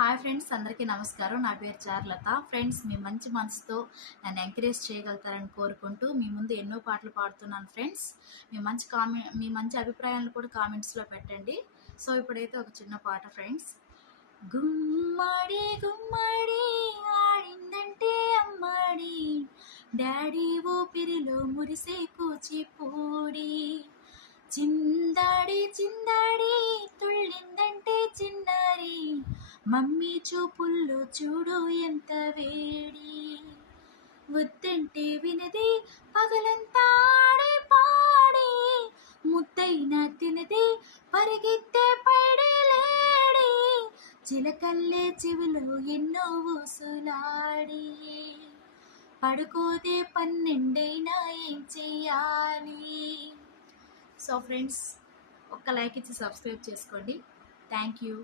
Hi friends, అందరికీ నమస్కారం. నా పేరు చార్లత. ఫ్రెండ్స్, మీ మంచి మనసుతో నన్ను ఎంకరేజ్ చేయగలుగుతారని కోరుకుంటూ మీ ముందు ఎన్నో పాటలు పాడుతున్నాను. ఫ్రెండ్స్, మీ మంచి అభిప్రాయాలను కూడా కామెంట్స్లో పెట్టండి. సో ఇప్పుడైతే ఒక చిన్న పాట ఫ్రెండ్స్. గుమ్మడి గుమ్మడి ఆడిందంటే అమ్మాడి, డాడీ ఊపిరిలో మురిసే కూచిపూడి, చిందాడి చిందాడి తుళ్ళిందంటే చిన్నారి, మమ్మీ చూపుల్లో చూడు ఎంత వేడి, వద్దంటే వినది పగలంతా ఆడే పాడి, ముద్దైనా తినది పరిగెత్తే పైడే లేడి, చిలకల్లే చెవిలో ఎన్నో ఊసులాడి, పడుకోదే పన్నెండైనా ఏం చెయ్యాలి. సో ఫ్రెండ్స్, ఒక్క లైక్ ఇచ్చి సబ్స్క్రైబ్ చేసుకోండి. Thank you.